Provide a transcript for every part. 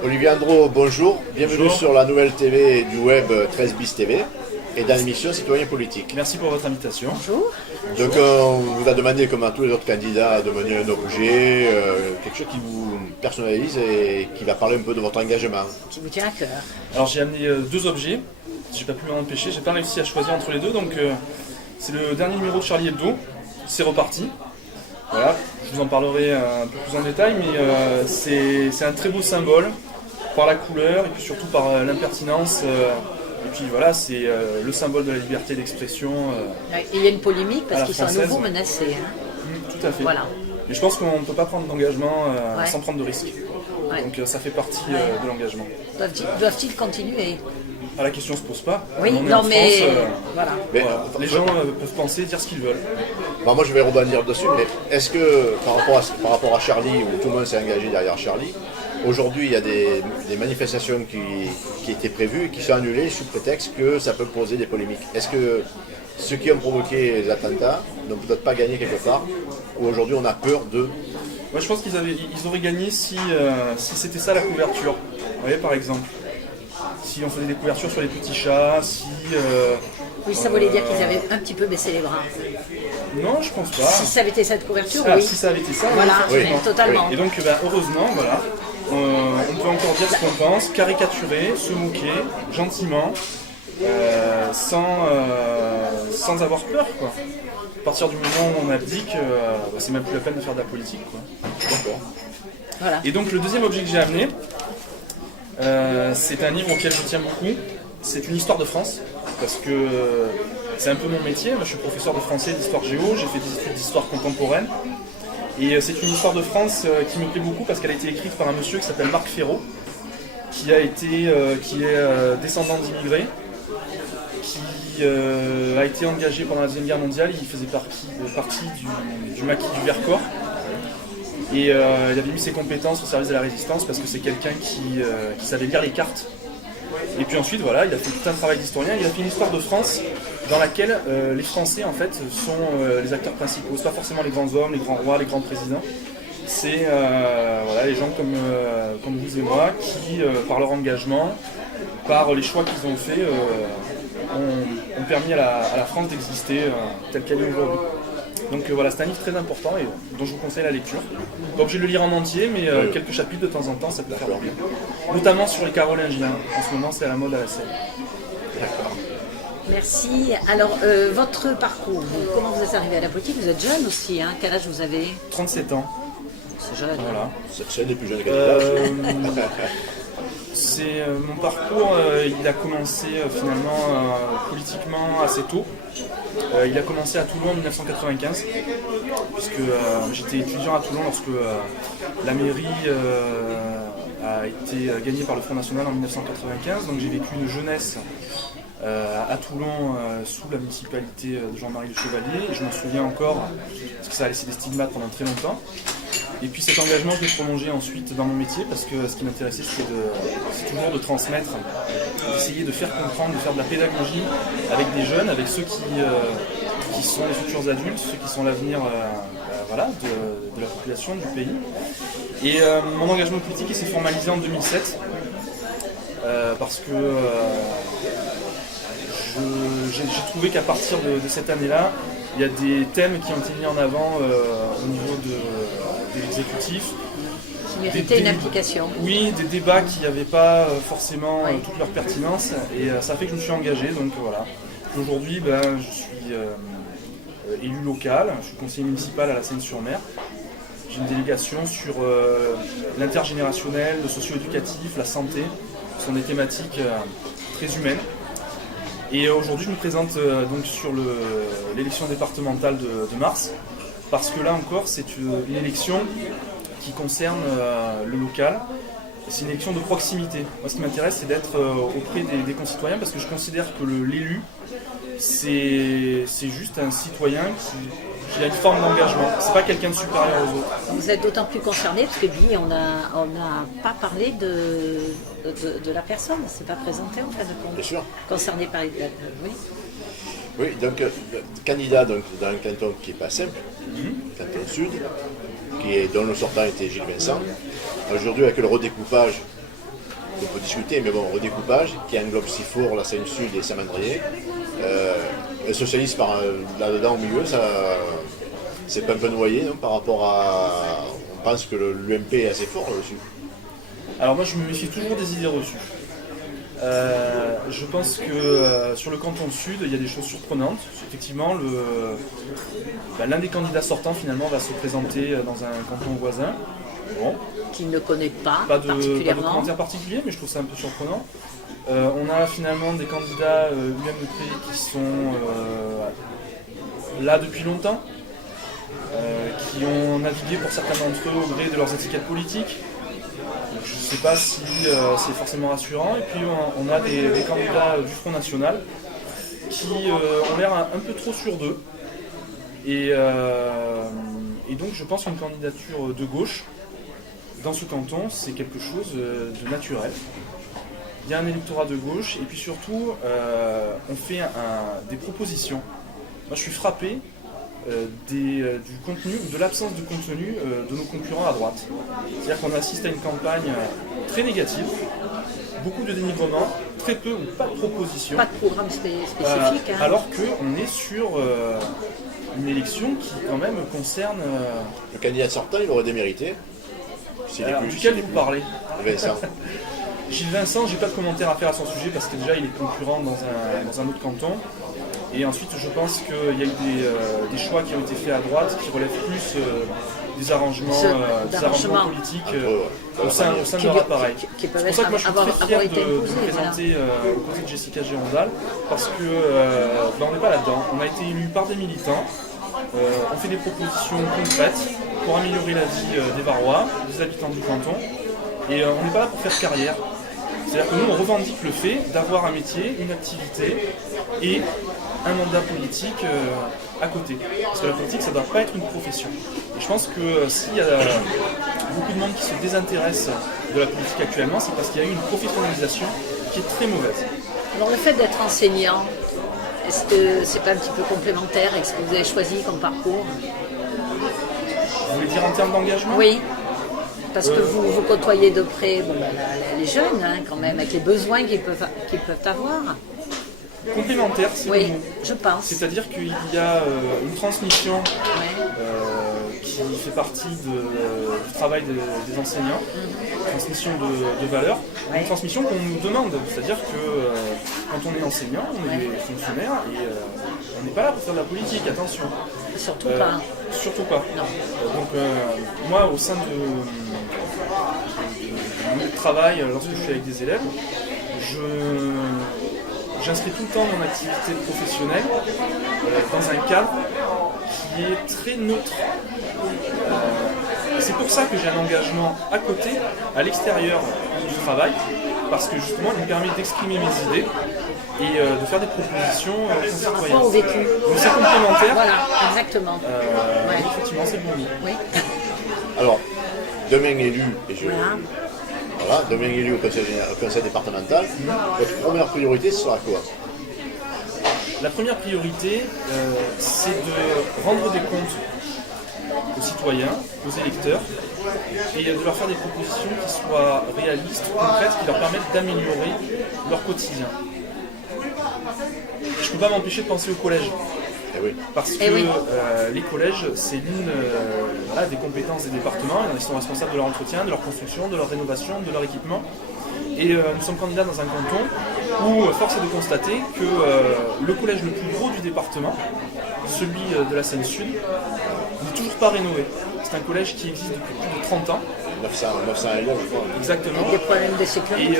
Olivier Andro, bonjour. Bienvenue Bonjour. sur la nouvelle TV du web 13 bis TV et dans l'émission Citoyen Politique. Merci pour votre invitation. Bonjour. Donc on vous a demandé, comme à tous les autres candidats, de mener un objet, quelque chose qui vous personnalise et qui va parler un peu de votre engagement. Qui vous tient à cœur. Alors j'ai amené deux objets, j'ai pas pu m'en empêcher, j'ai pas réussi à choisir entre les deux, donc c'est le dernier numéro de Charlie Hebdo, c'est reparti. Voilà, je vous en parlerai un peu plus en détail, mais c'est un très beau symbole par la couleur et puis surtout par l'impertinence. Et puis voilà, c'est le symbole de la liberté d'expression. Et il y a une polémique À la parce qu'ils sont à française, nouveau ouais. menacés. Hein. Tout à fait. Voilà. Mais je pense qu'on ne peut pas prendre d'engagement Ouais. sans prendre de risques. Ouais. Donc ça fait partie de l'engagement. Doivent-ils continuer? La question se pose pas. Oui, On est non en mais France, voilà. Mais, voilà. Les gens peuvent penser, dire ce qu'ils veulent. bon, moi je vais rebondir dessus, mais est-ce que par rapport à Charlie, où tout le monde s'est engagé derrière Charlie, aujourd'hui il y a des manifestations qui étaient prévues et qui sont annulées sous prétexte que ça peut poser des polémiques. Est-ce que ceux qui ont provoqué les attentats n'ont peut-être pas gagné quelque part, ou aujourd'hui on a peur de... Moi je pense ils auraient gagné si c'était ça la couverture. Vous voyez par exemple. Si on faisait des couvertures sur les petits chats, si... Oui, ça voulait dire qu'ils avaient un petit peu baissé les bras. Non, je pense pas. Si ça avait été cette couverture, Ah, oui. si ça avait été ça, Voilà, oui, effectivement. totalement. Et donc, heureusement, voilà, on peut encore dire ce qu'on pense, caricaturer, se moquer, gentiment, sans avoir peur, quoi. À partir du moment où on abdique, c'est même plus la peine de faire de la politique, quoi. D'accord. Voilà. Et donc, le deuxième objet que j'ai amené, c'est un livre auquel je tiens beaucoup. C'est une histoire de France, parce que c'est un peu mon métier. Moi, je suis professeur de français et d'histoire géo, j'ai fait des études d'histoire contemporaine. Et c'est une histoire de France qui me plaît beaucoup parce qu'elle a été écrite par un monsieur qui s'appelle Marc Ferraud, qui est descendant d'immigrés, qui a été engagé pendant la Deuxième Guerre mondiale. Il faisait partie du maquis du Vercors. Et il avait mis ses compétences au service de la résistance parce que c'est quelqu'un qui savait lire les cartes. Et puis ensuite, voilà, il a fait tout un travail d'historien. Il a fait une histoire de France dans laquelle les Français, en fait, sont les acteurs principaux. C'est pas forcément les grands hommes, les grands rois, les grands présidents. C'est voilà, les gens comme vous et moi qui, par leur engagement, par les choix qu'ils ont faits, ont permis à la France d'exister telle qu'elle est aujourd'hui. Donc voilà, c'est un livre très important et dont je vous conseille la lecture. Pas obligé de le lire en entier, mais quelques chapitres de temps en temps, ça peut faire du bien. Notamment sur les Carolingiens. En ce moment, c'est à la mode à la scène. D'accord. Merci. Alors, votre parcours, comment vous êtes arrivé à la politique? Vous êtes jeune aussi, hein? Quel âge vous avez? 37 ans, C'est jeune. voilà. C'est un des plus jeunes candidats. Mon parcours, il a commencé finalement politiquement assez tôt. Il a commencé à Toulon en 1995, puisque j'étais étudiant à Toulon lorsque la mairie a été gagnée par le Front National en 1995. Donc j'ai vécu une jeunesse à Toulon sous la municipalité de Jean-Marie Le Chevalier. Et je m'en souviens encore, parce que ça a laissé des stigmates pendant très longtemps. Et puis cet engagement, je l'ai prolongé ensuite dans mon métier parce que ce qui m'intéressait, c'est toujours de transmettre, d'essayer de faire comprendre, de faire de la pédagogie avec des jeunes, avec ceux qui sont les futurs adultes, ceux qui sont l'avenir voilà, de la population, du pays. Et mon engagement politique il s'est formalisé en 2007 parce que j'ai trouvé qu'à partir de cette année-là, il y a des thèmes qui ont été mis en avant au niveau de l'exécutif. Qui méritait une implication. Oui, des débats qui n'avaient pas forcément toute leur pertinence. Et ça fait que je me suis engagé. Donc voilà. Aujourd'hui, je suis élu local, je suis conseiller municipal à la Seine-sur-Mer. J'ai une délégation sur l'intergénérationnel, le socio-éducatif, la santé. Ce sont des thématiques très humaines. Et aujourd'hui, je me présente donc sur l'élection départementale de mars, parce que là encore, c'est une élection qui concerne le local. C'est une élection de proximité. Moi, ce qui m'intéresse, c'est d'être auprès des concitoyens, parce que je considère que l'élu, c'est juste un citoyen qui a une forme d'engagement. C'est pas quelqu'un de supérieur aux autres. Vous êtes d'autant plus concerné parce que Guy, on n'a pas parlé de la personne, on ne s'est pas présenté en fin de compte. Bien sûr. Concerné par oui. Oui, donc candidat donc, dans un canton qui n'est pas simple, canton sud, dont le sortant était Gilles Vincent. Aujourd'hui, avec le redécoupage, qu'on peut discuter, mais bon, redécoupage, qui englobe Sifour, la Seine-Sud et Saint-Mandrier. Les socialistes là-dedans au milieu, ça, c'est pas un peu noyé non, par rapport à... On pense que l'UMP est assez fort là-dessus. Alors moi je me méfie toujours des idées reçues. Je pense que sur le canton sud, il y a des choses surprenantes. Effectivement, l'un des candidats sortants finalement va se présenter dans un canton voisin. Bon. Qu'il ne connaît pas Pas de particulièrement. commentaire particulier, mais je trouve ça un peu surprenant. On a finalement des candidats UMP qui sont là depuis longtemps, qui ont navigué pour certains d'entre eux au gré de leurs étiquettes politiques. Donc, je ne sais pas si c'est forcément rassurant. Et puis on a des candidats du Front National qui ont l'air un peu trop sûrs d'eux. Et donc je pense qu'une candidature de gauche dans ce canton, c'est quelque chose de naturel. Il y a un électorat de gauche et puis surtout, on fait des propositions. Moi, je suis frappé du contenu ou de l'absence de contenu de nos concurrents à droite. C'est-à-dire qu'on assiste à une campagne très négative, beaucoup de dénigrement, très peu ou pas de propositions. Pas de programme spécifique. Hein. Alors qu'on est sur une élection qui quand même concerne... Le candidat sortant, il aurait démérité. Duquel vous parlez Vincent. Gilles Vincent, j'ai pas de commentaire à faire à son sujet parce que déjà il est concurrent dans un autre canton. Et ensuite je pense qu'il y a eu des choix qui ont été faits à droite qui relèvent plus des arrangements politiques au sein de leur appareil. C'est pour ça que moi je suis très fier de me présenter aux côtés de Jessica Gérondal parce que on n'est pas là-dedans. On a été élus par des militants, on fait des propositions concrètes pour améliorer la vie des Varois, des habitants du canton. Et on n'est pas là pour faire carrière. C'est-à-dire que nous, on revendique le fait d'avoir un métier, une activité et un mandat politique à côté. Parce que la politique, ça ne doit pas être une profession. Et je pense que s'il y a beaucoup de monde qui se désintéresse de la politique actuellement, c'est parce qu'il y a eu une professionnalisation qui est très mauvaise. Alors le fait d'être enseignant, est-ce que c'est pas un petit peu complémentaire avec ce que vous avez choisi comme parcours? Vous voulez dire en termes d'engagement? Oui. Parce que vous côtoyez de près les jeunes, hein, quand même, avec les besoins qu'ils peuvent avoir. Complémentaire, c'est le Oui, mot. je pense. C'est-à-dire qu'il y a une transmission qui fait partie du travail des enseignants, transmission de valeurs, une transmission qu'on nous demande. C'est-à-dire que quand on est enseignant, on est fonctionnaire et on n'est pas là pour faire de la politique, attention. Surtout pas. Surtout pas. Non. Donc moi, au sein de mon travail, lorsque je suis avec des élèves, j'inscris tout le temps mon activité professionnelle dans un cadre qui est très neutre. C'est pour ça que j'ai un engagement à côté, à l'extérieur du travail, parce que justement il me permet d'exprimer mes idées et de faire des propositions aux citoyens. Au vécu. Donc c'est complémentaire. Voilà, exactement. Effectivement, c'est le bon mot. Oui. Alors, demain élu, Voilà. demain élu au conseil départemental, votre première priorité, ce sera quoi? La première priorité, c'est de rendre des comptes aux citoyens, aux électeurs, et de leur faire des propositions qui soient réalistes, concrètes, qui leur permettent d'améliorer leur quotidien. Je ne peux pas m'empêcher de penser au collège. Oui. Parce que les collèges, c'est l'une des compétences des départements. Ils sont responsables de leur entretien, de leur construction, de leur rénovation, de leur équipement. Et nous sommes candidats dans un canton où force est de constater que le collège le plus gros du département, celui de la Seine-Sud, n'est toujours pas rénové. C'est un collège qui existe depuis plus de 30 ans. 900 élèves, je crois. Exactement. Avec des problèmes de sécurité. Et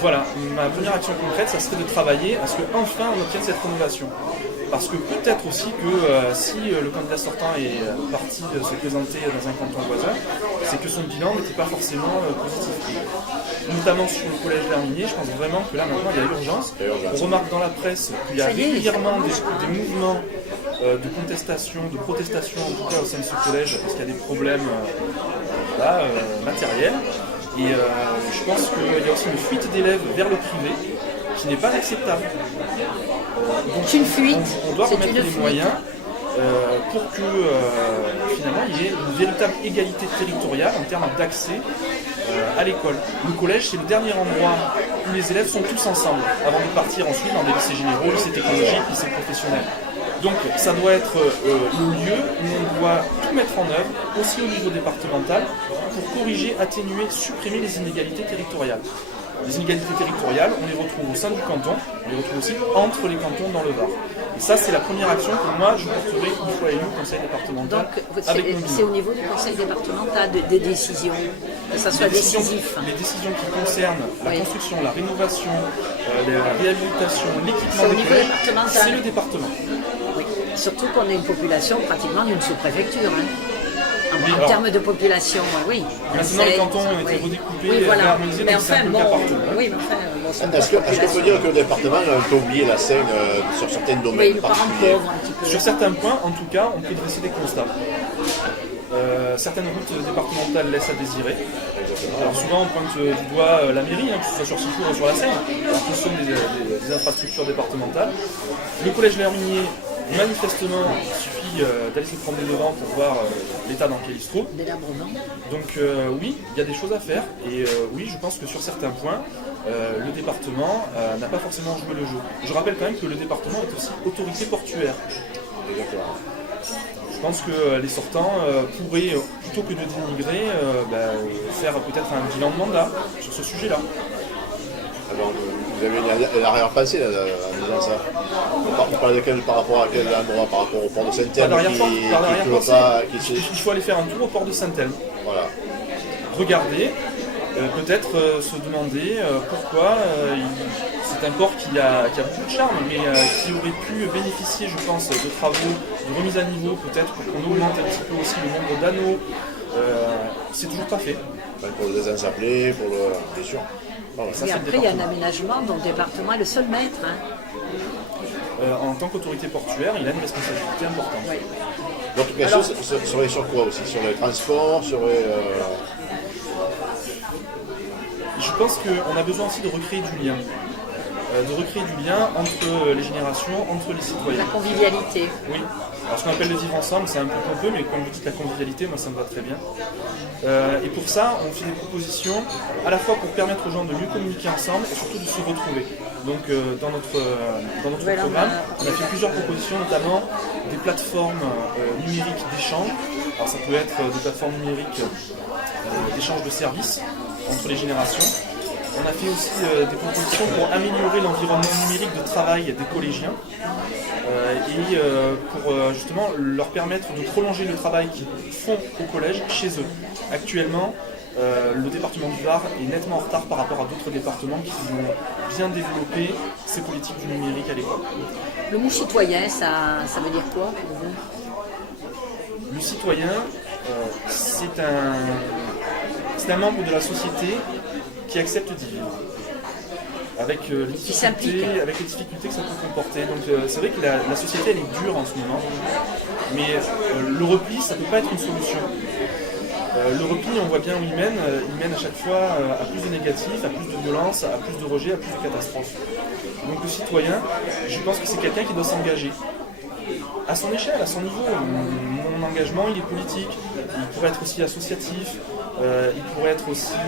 voilà, ma première action concrète, ça serait de travailler à ce qu'enfin on obtienne cette rénovation. Parce que peut-être aussi que si le candidat sortant est parti se présenter dans un canton voisin, c'est que son bilan n'était pas forcément positif. Notamment sur le collège L'Herminier, je pense vraiment que là maintenant il y a urgence. On remarque dans la presse qu'il y a régulièrement des mouvements de contestation, de protestation en tout cas au sein de ce collège, parce qu'il y a des problèmes matériels. Et je pense qu'il y a aussi une fuite d'élèves vers le privé qui n'est pas acceptable. Donc une fuite, on doit remettre les moyens pour que finalement il y ait une véritable égalité territoriale en termes d'accès à l'école. Le collège, c'est le dernier endroit où les élèves sont tous ensemble, avant de partir ensuite dans des lycées généraux, lycées technologiques, lycées professionnels. Donc ça doit être le lieu où on doit tout mettre en œuvre, aussi au niveau départemental, pour corriger, atténuer, supprimer les inégalités territoriales. Les inégalités territoriales, on les retrouve au sein du canton, on les retrouve aussi entre les cantons dans le Var. Et ça, c'est la première action que moi, je porterai une fois élu au conseil départemental. Donc avec mon c'est au niveau du conseil départemental des décisions, que ça soit décisif. Les décisions qui concernent la construction, la rénovation, la réhabilitation, l'équipement C'est au des niveau collèges, départemental. c'est le département. Oui. Surtout qu'on est une population pratiquement d'une sous-préfecture. Hein. En alors, termes de population, oui. Maintenant, les cantons ont été redécoupés et réharmonisés, donc c'est un peu le cas partout. Oui, mais enfin, bon, Est-ce qu'on peut dire que le département a un peu oublié la scène sur certains domaines oui, parents particuliers? pauvres un petit peu. Sur certains points, en tout cas, on peut dresser des constats. Certaines routes départementales laissent à désirer. Alors souvent on pointe du doigt la mairie, que ce soit sur Sifour ou sur la Seine, alors que ce sont des infrastructures départementales. Le collège Lherminier, manifestement, il suffit d'aller se prendre devant pour voir l'état dans lequel il se trouve. Délabrement. Donc oui, il y a des choses à faire et oui, je pense que sur certains points, le département n'a pas forcément joué le jeu. Je rappelle quand même que le département est aussi autorité portuaire. Exactement. Je pense que les sortants pourraient, plutôt que de dénigrer, faire peut-être un bilan de mandat sur ce sujet-là. Alors, vous avez une arrière-pensée là, en disant ça. Vous parlez de par rapport à quel endroit? Par rapport au port de Saint-Elme Il faut aller faire un tour au port de Saint-Elme. Voilà. Regarder, peut-être se demander pourquoi c'est un port qui a beaucoup de charme, mais qui aurait pu bénéficier, je pense, de travaux, de remise à niveau, peut-être pour qu'on augmente un petit peu aussi le nombre d'anneaux. C'est toujours pas fait. Pour le désensablé, pour le. Bien sûr. Voilà. Ça, Et c'est après, il y a un aménagement dont le département est le seul maître. Hein. En tant qu'autorité portuaire, il a une responsabilité importante. Oui. Votre question serait sur quoi aussi? Sur les transports, sur les. Je pense qu'on a besoin aussi de recréer du lien. Entre les générations, entre les citoyens. La convivialité. Oui. Alors ce qu'on appelle le vivre ensemble, c'est un peu pompeux, mais comme vous dites la convivialité, moi ça me va très bien. Et pour ça, on fait des propositions à la fois pour permettre aux gens de mieux communiquer ensemble et surtout de se retrouver. Donc dans notre programme, on a fait plusieurs propositions, notamment des plateformes numériques d'échange. Alors ça peut être des plateformes numériques d'échange de services entre les générations. On a fait aussi des propositions pour améliorer l'environnement numérique de travail des collégiens et pour justement leur permettre de prolonger le travail qu'ils font au collège chez eux. Actuellement, le département du Var est nettement en retard par rapport à d'autres départements qui ont bien développé ces politiques du numérique à l'école. Le mot citoyen, ça veut dire quoi pour vous? Le citoyen, c'est un membre de la société qui accepte d'y vivre. Avec les difficultés que ça peut comporter. Donc c'est vrai que la société elle est dure en ce moment, mais le repli ça ne peut pas être une solution. Le repli on voit bien où il mène à chaque fois à plus de négatifs, à plus de violence, à plus de rejet, à plus de catastrophes. Donc le citoyen, je pense que c'est quelqu'un qui doit s'engager. À son échelle, à son niveau, mon engagement il est politique, il pourrait être aussi associatif, il pourrait être aussi,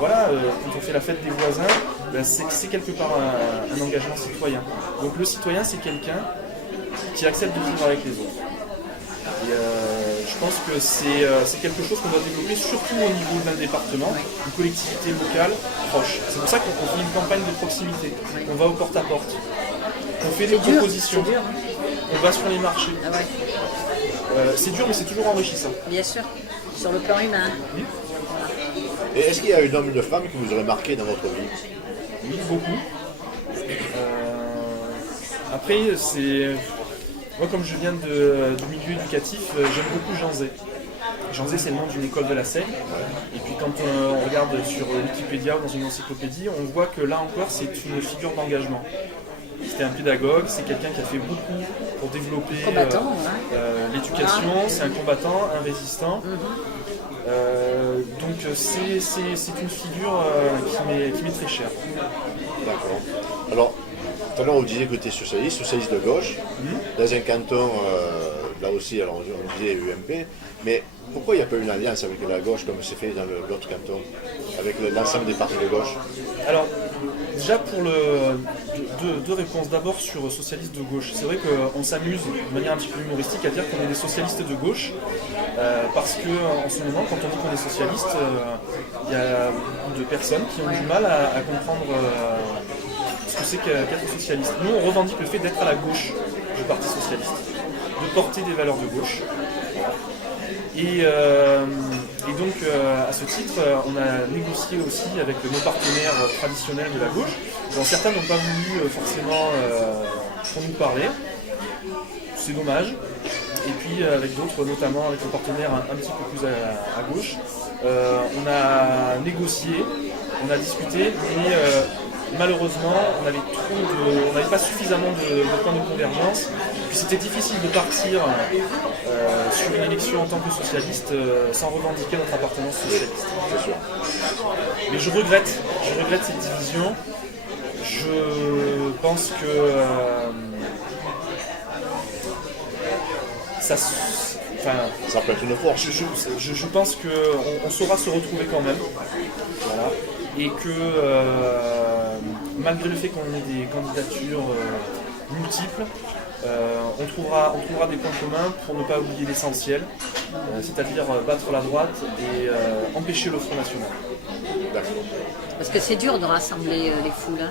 quand on fait la fête des voisins, c'est quelque part un engagement citoyen. Donc le citoyen c'est quelqu'un qui accepte de vivre avec les autres. Et je pense que c'est quelque chose qu'on doit développer surtout au niveau d'un département, une collectivité locale proche. C'est pour ça qu'on fait une campagne de proximité, on va au porte-à-porte, on fait des propositions. C'est dur. On va sur les marchés. Ah ouais. C'est dur, mais c'est toujours enrichissant. Bien sûr, sur le plan humain. Oui. Et est-ce qu'il y a un homme ou une femme qui vous aurait marqué dans votre vie? Oui, beaucoup. Après, moi, comme je viens du milieu éducatif, j'aime beaucoup Jean Zay. Jean Zay, c'est le nom d'une école de la Seine. Et puis quand on regarde sur Wikipédia ou dans une encyclopédie, on voit que là encore, c'est une figure d'engagement. C'était un pédagogue, c'est quelqu'un qui a fait beaucoup pour développer l'éducation, c'est un combattant, un résistant. Donc c'est une figure qui m'est très chère. D'accord. Alors, tout à l'heure, vous disiez que vous étiez socialiste de gauche, dans un canton là aussi, alors on disait UMP, mais pourquoi il n'y a pas une alliance avec la gauche comme c'est fait dans l'autre canton, avec l'ensemble des partis de gauche? Alors, déjà pour deux réponses. D'abord sur socialistes de gauche. C'est vrai qu'on s'amuse de manière un petit peu humoristique à dire qu'on est des socialistes de gauche, parce qu'en ce moment, quand on dit qu'on est socialiste, il y a beaucoup de personnes qui ont du mal à comprendre ce que c'est qu'être socialiste. Nous, on revendique le fait d'être à la gauche du Parti socialiste, de porter des valeurs de gauche. Et donc, à ce titre, on a négocié aussi avec nos partenaires traditionnels de la gauche, dont certains n'ont pas voulu forcément trop nous parler. C'est dommage. Et puis, avec d'autres, notamment avec nos partenaires un petit peu plus à gauche, on a négocié, on a discuté, mais malheureusement, on n'avait pas suffisamment de points de convergence. Puis c'était difficile de partir sur une élection en tant que socialiste sans revendiquer notre appartenance socialiste. C'est sûr. Mais je regrette cette division. Je pense que Ça peut être une force. je pense qu'on saura se retrouver quand même. Voilà. Et que malgré le fait qu'on ait des candidatures multiples, on trouvera des points communs pour ne pas oublier l'essentiel, c'est-à-dire battre la droite et empêcher le Front National. D'accord. Parce que c'est dur de rassembler les foules. Hein.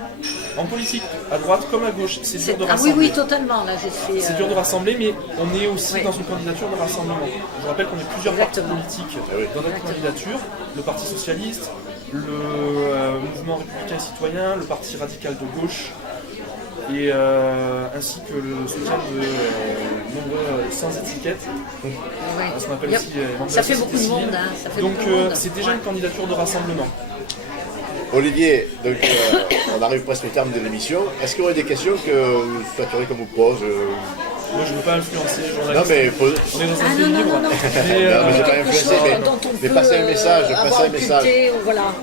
En politique, à droite comme à gauche, c'est dur de rassembler. Oui, totalement. Là, je suis. C'est dur de rassembler, mais on est aussi dans une candidature de rassemblement. Je rappelle qu'on est plusieurs partis politiques dans notre candidature. Le Parti Socialiste, le Mouvement Républicain et Citoyen, le Parti Radical de Gauche, et ainsi que le soutien de nombreux sans étiquette. Ce qu'on appelle aussi ça fait beaucoup de monde. Hein. Ça fait donc beaucoup de monde. c'est déjà une candidature de rassemblement. Olivier, donc, on arrive presque au terme de l'émission. Est-ce qu'il y aurait des questions que vous souhaiteriez qu'on vous pose? Moi je ne veux pas influencer les journalistes. Non mais on est dans un pays libre. Non. mais j'ai pas influencé, mais passer un message, Voilà.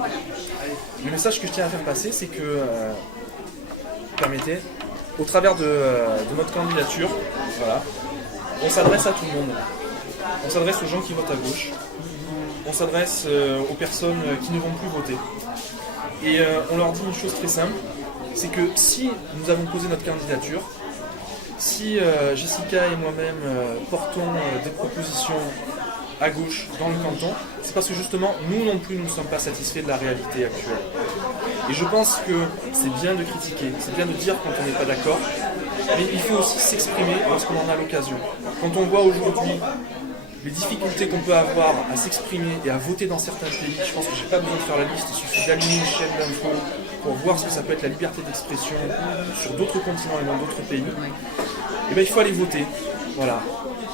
Le message que je tiens à faire passer, c'est que, permettez, au travers de notre candidature, voilà, on s'adresse à tout le monde. On s'adresse aux gens qui votent à gauche. On s'adresse aux personnes qui ne vont plus voter. Et on leur dit une chose très simple, c'est que si nous avons posé notre candidature, si Jessica et moi-même portons des propositions à gauche dans le canton, c'est parce que justement, nous non plus, nous ne sommes pas satisfaits de la réalité actuelle. Et je pense que c'est bien de critiquer, c'est bien de dire quand on n'est pas d'accord, mais il faut aussi s'exprimer lorsqu'on en a l'occasion. Quand on voit aujourd'hui les difficultés qu'on peut avoir à s'exprimer et à voter dans certains pays, je pense que je n'ai pas besoin de faire la liste, il suffit d'allumer une chaîne d'infos pour voir ce que ça peut être la liberté d'expression sur d'autres continents et dans d'autres pays. Et bien il faut aller voter. Voilà.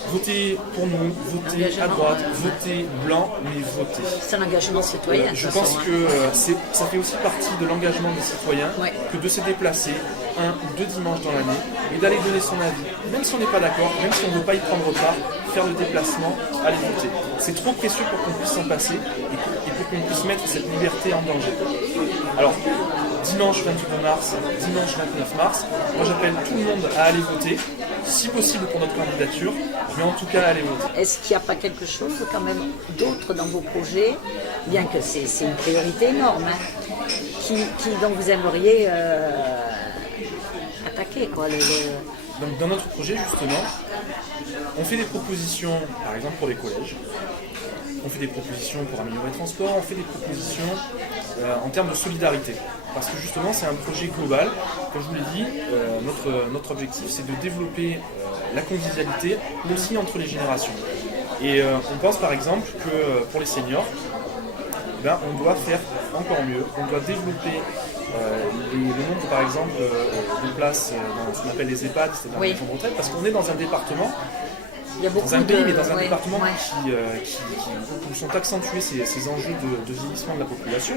Voter pour nous, voter à droite, voter blanc, mais voter. C'est un engagement citoyen. Je pense que ça fait aussi partie de l'engagement des citoyens que de se déplacer un ou deux dimanches dans l'année et d'aller donner son avis. Même si on n'est pas d'accord, même si on ne veut pas y prendre part, faire le déplacement, aller voter. C'est trop précieux pour qu'on puisse s'en passer et pour qu'on puisse mettre cette liberté en danger. Alors, dimanche 22 mars, dimanche 29 mars, moi j'appelle tout le monde à aller voter, si possible pour notre candidature, mais en tout cas à aller voter. Est-ce qu'il n'y a pas quelque chose quand même d'autre dans vos projets, bien que c'est une priorité énorme, hein, dont vous aimeriez attaquer quoi, Donc dans notre projet justement, on fait des propositions par exemple pour les collèges, on fait des propositions pour améliorer les transports, on fait des propositions en termes de solidarité. Parce que justement c'est un projet global, comme je vous l'ai dit, notre objectif c'est de développer la convivialité aussi entre les générations. Et on pense par exemple que pour les seniors, on doit faire encore mieux, on doit développer le nombre par exemple de places dans ce qu'on appelle les EHPAD, c'est-à-dire les maisons de retraite, parce qu'on est dans un département, il y a beaucoup dans un pays, mais dans un ouais, département où sont accentués ces enjeux de vieillissement de la population.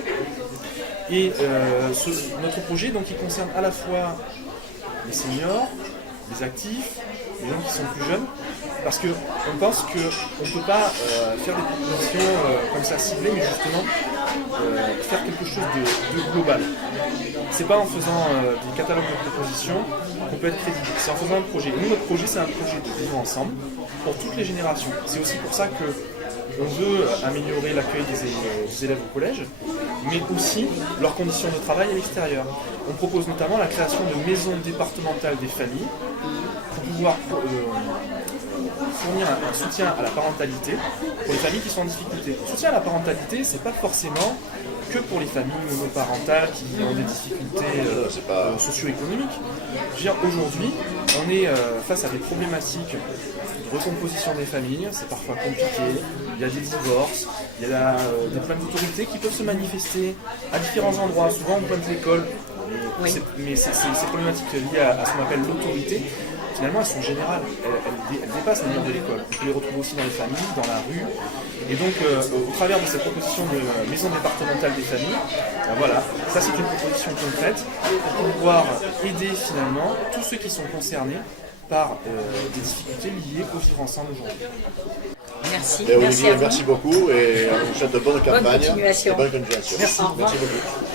Et notre projet, donc, il concerne à la fois les seniors, les actifs, les gens qui sont plus jeunes, parce qu'on pense qu'on ne peut pas faire des propositions comme ça ciblées, mais justement faire quelque chose de global. C'est pas en faisant des catalogues de propositions qu'on peut être crédible, c'est en faisant un projet. Nous, notre projet, c'est un projet de vivre ensemble pour toutes les générations. C'est aussi pour ça que on veut améliorer l'accueil des élèves au collège, mais aussi leurs conditions de travail à l'extérieur. On propose notamment la création de maisons départementales des familles pour pouvoir fournir un soutien à la parentalité pour les familles qui sont en difficulté. Le soutien à la parentalité, c'est pas forcément que pour les familles monoparentales qui ont des difficultés socio-économiques. Je veux dire, aujourd'hui, on est face à des problématiques de recomposition des familles, c'est parfois compliqué, il y a des divorces, il y a des problèmes d'autorité qui peuvent se manifester à différents endroits, souvent au point de l'école, mais ces problématiques liées à ce qu'on appelle l'autorité, finalement elles sont générales, elles dépassent le mur de l'école. On peut les retrouver aussi dans les familles, dans la rue. Et donc au travers de cette proposition de maison départementale des familles, voilà, ça c'est une proposition concrète pour pouvoir aider finalement tous ceux qui sont concernés par des difficultés liées au vivre ensemble aujourd'hui. Merci. Olivier, merci beaucoup et on vous souhaite de bonnes campagnes. Bonne continuation. Et bonne continuation. Merci. Merci beaucoup.